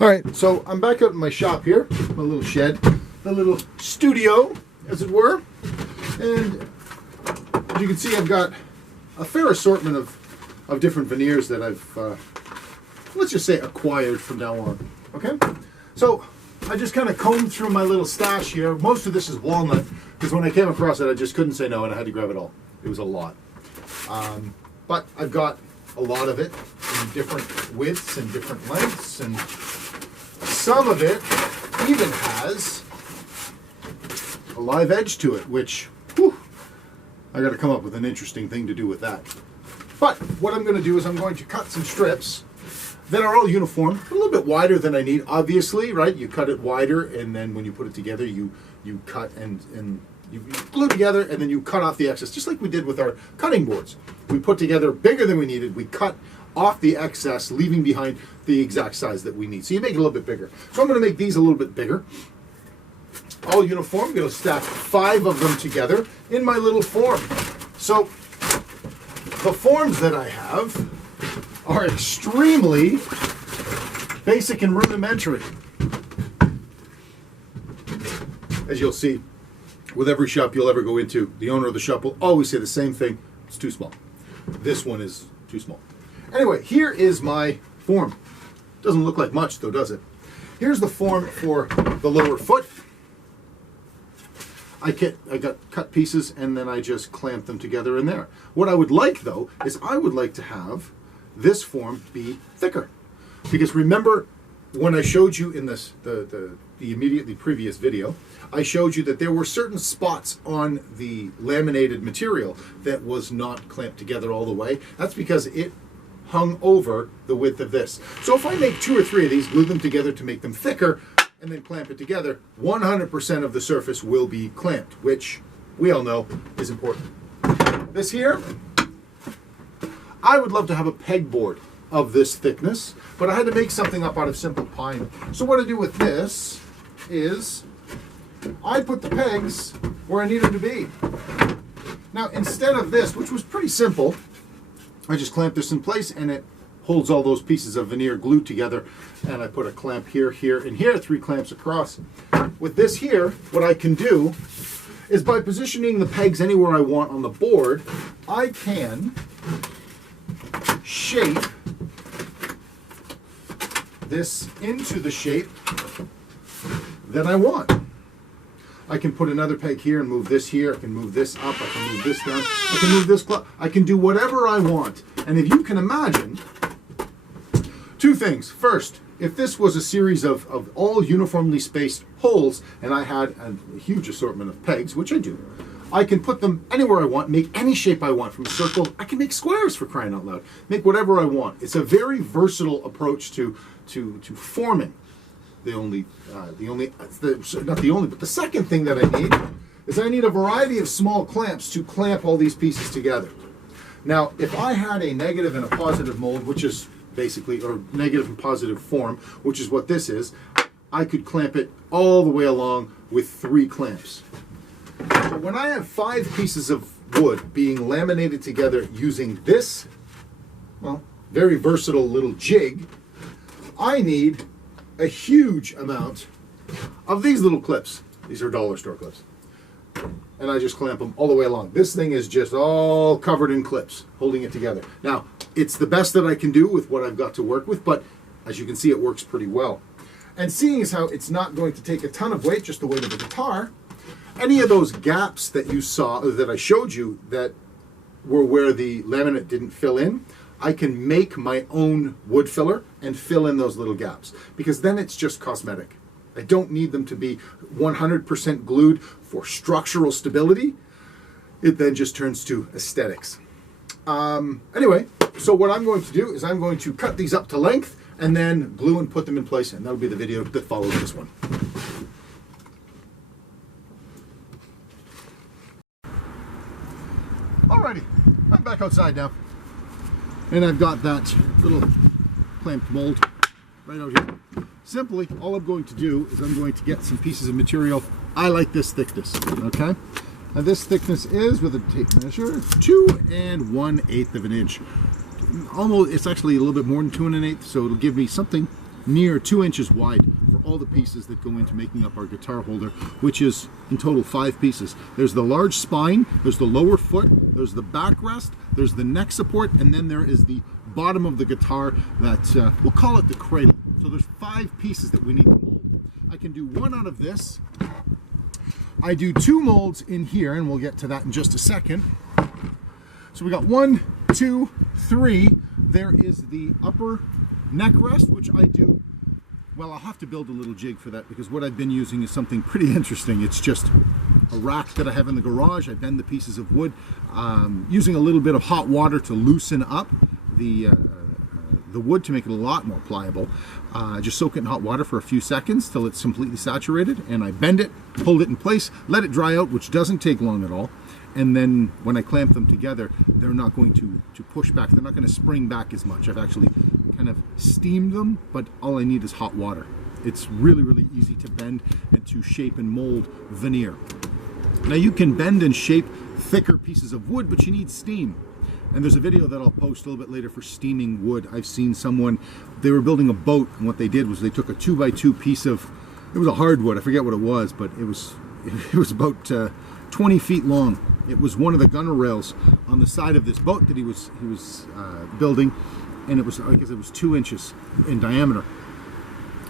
All right, so I'm back out in my shop here, my little shed, the little studio, as it were. And as you can see, I've got a fair assortment of different veneers that I've, let's just say, acquired from now on. Okay? So I just kind of combed through my little stash here. Most of this is walnut, because when I came across it, I just couldn't say no, and I had to grab it all. It was a lot. But I've got a lot of it in different widths and different lengths, and some of it even has a live edge to it, which, whew, I got to come up with an interesting thing to do with that. But what I'm going to do is I'm going to cut some strips that are all uniform, a little bit wider than I need, obviously, right? You cut it wider, and then when you put it together, you cut and you glue together, and then you cut off the excess, just like we did with our cutting boards. We put together bigger than we needed, we cut off the excess, leaving behind the exact size that we need. So you make it a little bit bigger. So I'm going to make these a little bit bigger. All uniform. I'm going to stack 5 of them together in my little form. So the forms that I have are extremely basic and rudimentary. As you'll see, with every shop you'll ever go into, the owner of the shop will always say the same thing: it's too small. This one is too small. Anyway, here is my form. Doesn't look like much though, does it? Here's the form for the lower foot. I got cut pieces, and then I just clamped them together in there. What I would like though is I would like to have this form be thicker, because remember when I showed you in this the immediately previous video, I showed you that there were certain spots on the laminated material that was not clamped together all the way. That's because it hung over the width of this. So if I make 2 or 3 of these, glue them together to make them thicker, and then clamp it together, 100% of the surface will be clamped, which we all know is important. This here, I would love to have a pegboard of this thickness, but I had to make something up out of simple pine. So what I do with this is I put the pegs where I need them to be. Now instead of this, which was pretty simple, I just clamp this in place and it holds all those pieces of veneer glued together, and I put a clamp here, here, and here, 3 clamps across. With this here, what I can do is by positioning the pegs anywhere I want on the board, I can shape this into the shape that I want. I can put another peg here and move this here. I can move this up. I can move this down. I can move this. I can do whatever I want. And if you can imagine, 2 things. First, if this was a series of all uniformly spaced holes, and I had a huge assortment of pegs, which I do, I can put them anywhere I want, make any shape I want. From a circle, I can make squares, for crying out loud. Make whatever I want. It's a very versatile approach to forming. Not the only, but the second thing that I need is I need a variety of small clamps to clamp all these pieces together. Now, if I had a negative and a positive mold, which is basically, or negative and positive form, which is what this is, I could clamp it all the way along with 3 clamps. But when I have 5 pieces of wood being laminated together using this, well, very versatile little jig, I need a huge amount of these little clips. These are dollar store clips. And I just clamp them all the way along. This thing is just all covered in clips, holding it together. Now, it's the best that I can do with what I've got to work with, but as you can see, it works pretty well. And seeing as how it's not going to take a ton of weight, just the weight of the guitar, any of those gaps that you saw, that I showed you, that were where the laminate didn't fill in, I can make my own wood filler and fill in those little gaps, because then it's just cosmetic. I don't need them to be 100% glued for structural stability. It then just turns to aesthetics. Anyway, so what I'm going to do is I'm going to cut these up to length and then glue and put them in place, and that'll be the video that follows this one. Alrighty, I'm back outside now. And I've got that little clamped mold right out here. Simply, all I'm going to do is I'm going to get some pieces of material. I like this thickness, okay? And this thickness is, with a tape measure, 2 1/8 of an inch. Almost, it's actually a little bit more than 2 1/8, so it'll give me something near 2 inches wide for all the pieces that go into making up our guitar holder, which is in total 5 pieces. There's the large spine, there's the lower foot, there's the backrest, there's the neck support, and then there is the bottom of the guitar that, we'll call it the cradle. So there's 5 pieces that we need to mold. I can do one out of this. I do 2 molds in here, and we'll get to that in just a second. So we got 1, 2, 3. There is the upper neck rest, which I do, well, I'll have to build a little jig for that, because what I've been using is something pretty interesting. It's just a rack that I have in the garage. I bend the pieces of wood using a little bit of hot water to loosen up the wood to make it a lot more pliable. Just soak it in hot water for a few seconds till it's completely saturated, and I bend it, hold it in place, let it dry out, which doesn't take long at all. And then when I clamp them together, they're not going to push back. They're not going to spring back as much. I've actually kind of steamed them, but all I need is hot water. It's really, really easy to bend and to shape and mold veneer. Now you can bend and shape thicker pieces of wood, but you need steam. And there's a video that I'll post a little bit later for steaming wood. I've seen someone, they were building a boat, and what they did was they took a 2x2 piece of, it was a hardwood, I forget what it was, but it was about 20 feet long. It was one of the gunner rails on the side of this boat that he was building, and it was, I guess it was 2 inches in diameter.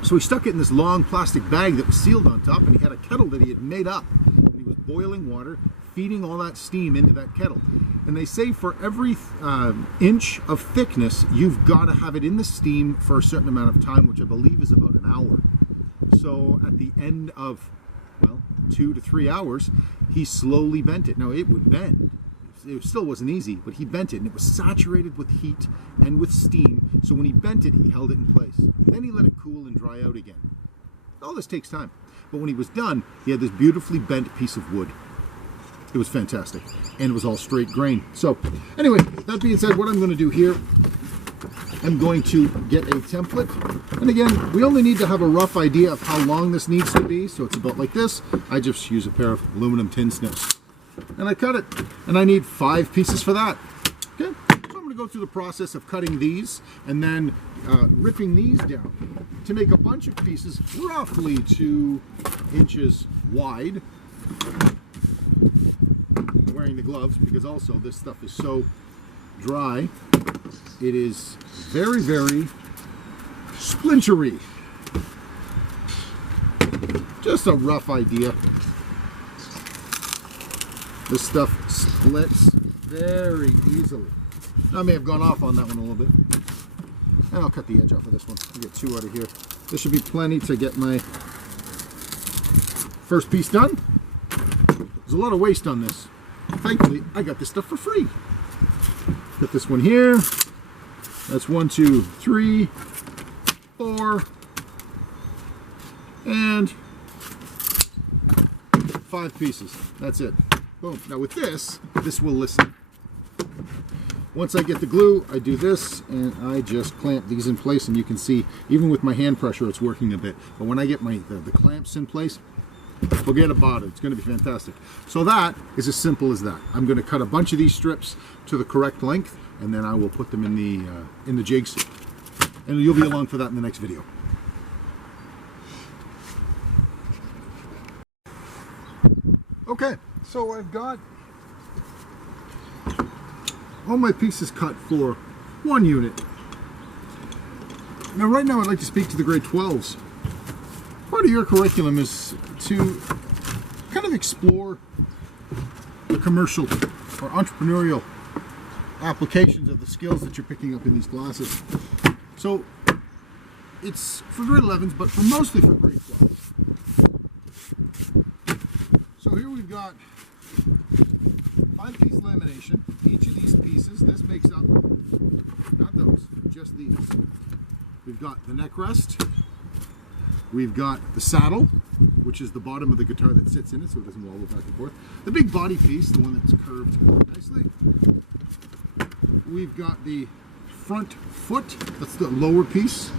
So he stuck it in this long plastic bag that was sealed on top, and he had a kettle that he had made up. And he was boiling water, feeding all that steam into that kettle. And they say for every inch of thickness, you've got to have it in the steam for a certain amount of time, which I believe is about an hour. So at the end of, well, 2 to 3 hours, he slowly bent it. Now it would bend. It still wasn't easy, but he bent it, and it was saturated with heat and with steam. So when he bent it, he held it in place. Then he let it cool and dry out again. All this takes time. But when he was done, he had this beautifully bent piece of wood. It was fantastic, and it was all straight grain. So anyway, that being said, what I'm going to do here, I'm going to get a template. And again, we only need to have a rough idea of how long this needs to be. So it's about like this. I just use a pair of aluminum tin snips, and I cut it. And I need 5 pieces for that. Okay, so I'm going to go through the process of cutting these and then ripping these down to make a bunch of pieces roughly 2 inches wide. Wearing the gloves, because also this stuff is so dry, it is very, very splintery. Just a rough idea. This stuff splits very easily. I may have gone off on that one a little bit, and I'll cut the edge off of this one. I'll get 2 out of here. This should be plenty to get my first piece done. There's a lot of waste on this. Thankfully, I got this stuff for free. Put this one here. That's 1, 2, 3, 4, and 5 pieces. That's it. Boom. Now with this will listen. Once I get the glue, I do this, and I just clamp these in place, and you can see, even with my hand pressure, it's working a bit. But when I get the clamps in place, forget about it. It's going to be fantastic. So that is as simple as that. I'm going to cut a bunch of these strips to the correct length, and then I will put them in the jigs, and you'll be along for that in the next video. Okay, so I've got all my pieces cut for 1 unit. Now right now I'd like to speak to the grade 12s. Part of your curriculum is to kind of explore the commercial or entrepreneurial applications of the skills that you're picking up in these classes. So it's for grade 11s, but mostly for grade 12s. So here we've got 5-piece lamination. Each of these pieces, this makes up, not those, just these. We've got the neck rest. We've got the saddle, which is the bottom of the guitar that sits in it so it doesn't wobble back and forth. The big body piece, the one that's curved nicely. We've got the front foot, that's the lower piece,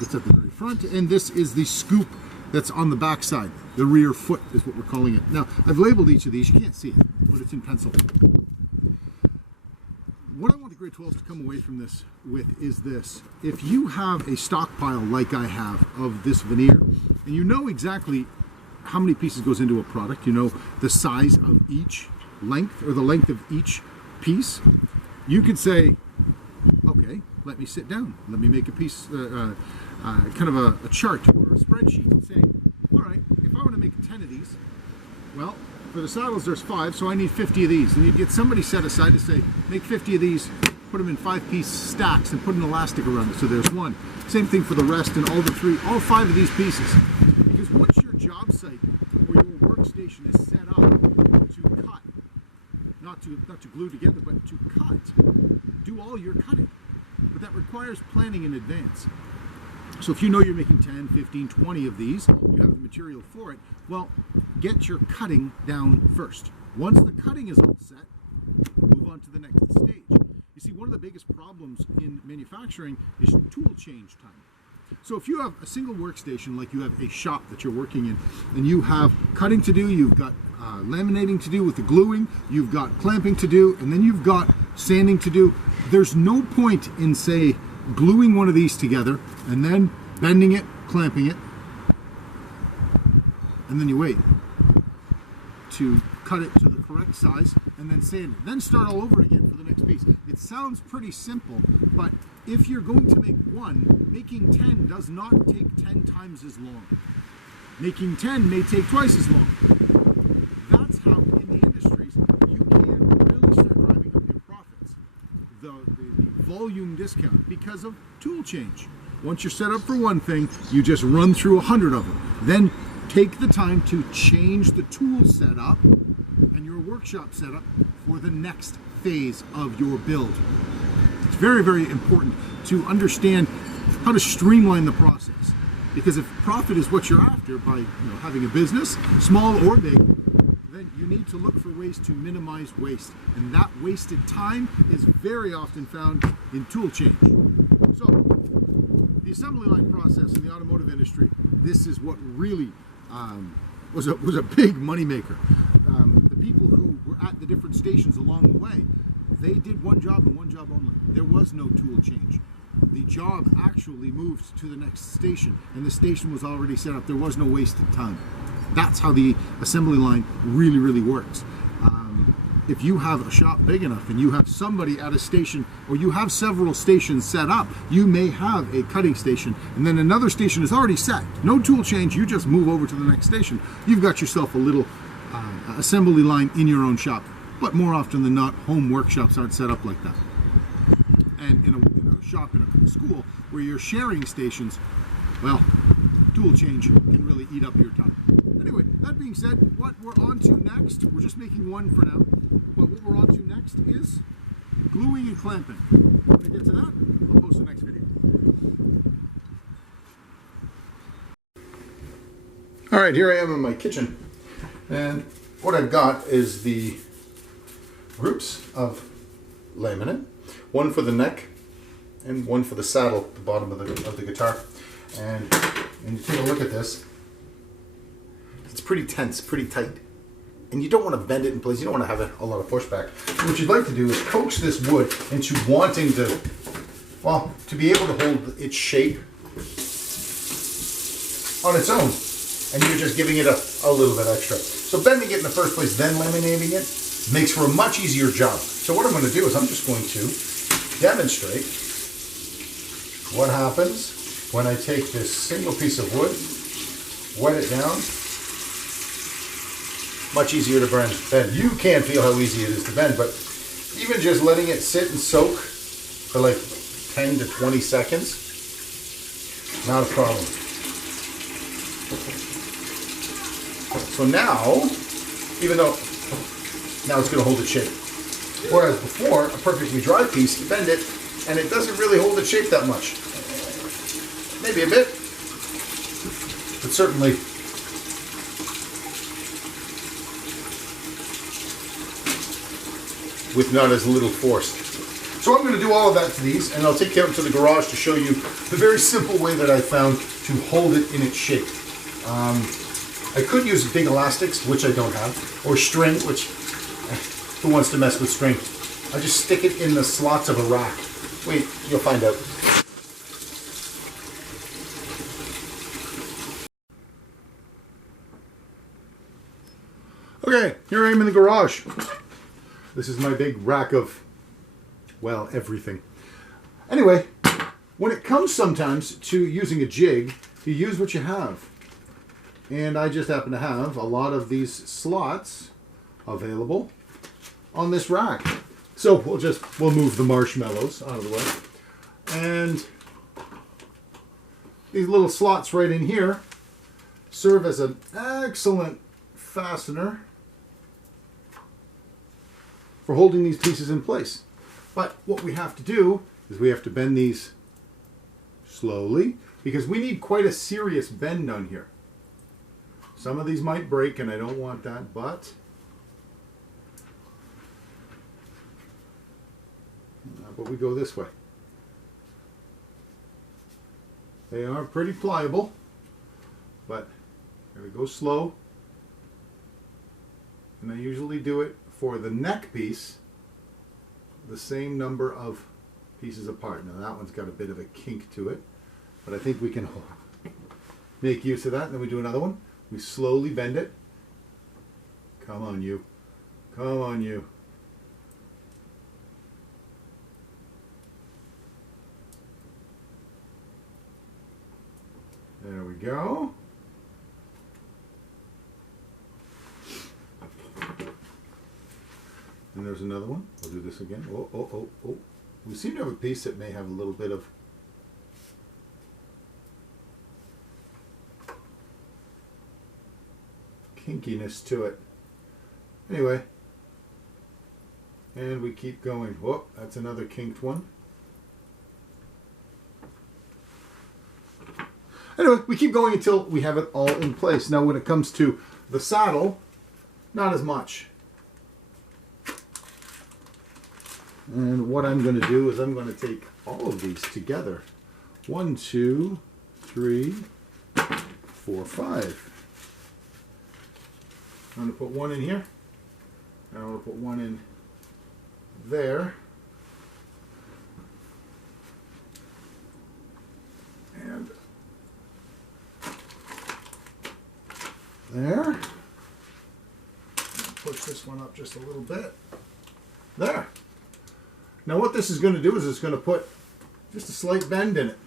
that's at the very front, and this is the scoop that's on the back side. The rear foot is what we're calling it. Now, I've labeled each of these, you can't see it, but it's in pencil. what I want the grade 12s to come away from this with is this. If you have a stockpile like I have of this veneer, and you know exactly how many pieces goes into a product, you know the size of each length or the length of each piece, you could say, okay, let me sit down. Let me make a piece, kind of a chart or a spreadsheet saying, all right, if I want to make 10 of these, well, for the saddles there's 5, so I need 50 of these. And you'd get somebody set aside to say, make 50 of these, put them in 5-piece stacks and put an elastic around it. So there's one. Same thing for the rest and all 5 of these pieces. Because once your job site or your workstation is set up to cut, not to glue together, but to cut, do all your cutting. But that requires planning in advance. So if you know you're making 10, 15, 20 of these, you have the material for it, well, get your cutting down first. Once the cutting is all set, move on to the next stage. You see, one of the biggest problems in manufacturing is tool change time. So if you have a single workstation, like you have a shop that you're working in, and you have cutting to do, you've got laminating to do with the gluing, you've got clamping to do, and then you've got sanding to do, there's no point in, say, gluing one of these together and then bending it, clamping it, and then you wait to cut it to the correct size and then sand it. Then start all over again for the next piece. It sounds pretty simple, but if you're going to make one, making 10 does not take 10 times as long. Making 10 may take twice as long. That's how in the industries you can really start driving up your profits. The volume discount because of tool change. Once you're set up for one thing, you just run through 100 of them. Then take the time to change the tool setup and your workshop setup for the next phase of your build. It's very, very important to understand how to streamline the process. Because if profit is what you're after by having a business, small or big, then you need to look for ways to minimize waste. And that wasted time is very often found in tool change. So, the assembly line process in the automotive industry, this is what really was a big moneymaker. The people who were at the different stations along the way, they did one job and one job only. There was no tool change. The job actually moved to the next station, and the station was already set up. There was no wasted time. That's how the assembly line really, really works. If you have a shop big enough and you have somebody at a station, or you have several stations set up, you may have a cutting station and then another station is already set. No tool change, you just move over to the next station. You've got yourself a little assembly line in your own shop. But more often than not, home workshops aren't set up like that. And in a shop, in a school, where you're sharing stations, well, tool change can really eat up your time. Anyway, that being said, what we're on to next, we're just making one for now, but what we're on to next is gluing and clamping. When I get to that, I'll post the next video. All right, here I am in my kitchen, and what I've got is the groups of laminate, one for the neck and one for the saddle at the bottom of the guitar. And when you take a look at this, it's pretty tense, pretty tight. And you don't want to bend it in place. You don't want to have a lot of pushback. So what you'd like to do is coax this wood into wanting to, well, to be able to hold its shape on its own. And you're just giving it a little bit extra. So bending it in the first place, then laminating it, makes for a much easier job. So what I'm going to do is I'm just going to demonstrate what happens when I take this single piece of wood, wet it down. Much easier to bend. You can feel how easy it is to bend, but even just letting it sit and soak for like 10 to 20 seconds, not a problem. So now, even though now it's going to hold its shape. Whereas before, a perfectly dry piece, you bend it, and it doesn't really hold its shape that much. Maybe a bit, but certainly with not as little force. So I'm going to do all of that to these, and I'll take them to the garage to show you the very simple way that I found to hold it in its shape. I could use big elastics, which I don't have, or string, which who wants to mess with string? I just stick it in the slots of a rack. Wait, you'll find out. Okay, here I am in the garage. This is my big rack of, well, everything. Anyway, when it comes sometimes to using a jig, you use what you have. And I just happen to have a lot of these slots available on this rack. So we'll move the marshmallows out of the way. And these little slots right in here serve as an excellent fastener for holding these pieces in place. But what we have to do is we have to bend these slowly, because we need quite a serious bend on here. Some of these might break and I don't want that, but we go this way. They are pretty pliable, but we go slow. And I usually do it for the neck piece the same number of pieces apart. Now that one's got a bit of a kink to it, but I think we can make use of that. And then we do another one. We slowly bend it. Come on, you. Come on, you. There we go. And there's another one. We'll do this again. Oh, oh, oh, oh. We seem to have a piece that may have a little bit of kinkiness to it. Anyway, and we keep going. Whoop, that's another kinked one. Anyway, we keep going until we have it all in place. Now when it comes to the saddle, not as much. And what I'm going to do is I'm going to take all of these together. 1, 2, 3, 4, 5. I'm going to put one in here. And I'm going to put one in there. And there. Push this one up just a little bit. There. Now what this is going to do is it's going to put just a slight bend in it.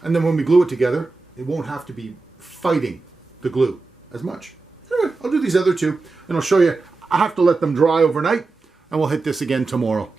And then when we glue it together, it won't have to be fighting the glue as much. Anyway, I'll do these other two and I'll show you. I have to let them dry overnight and we'll hit this again tomorrow.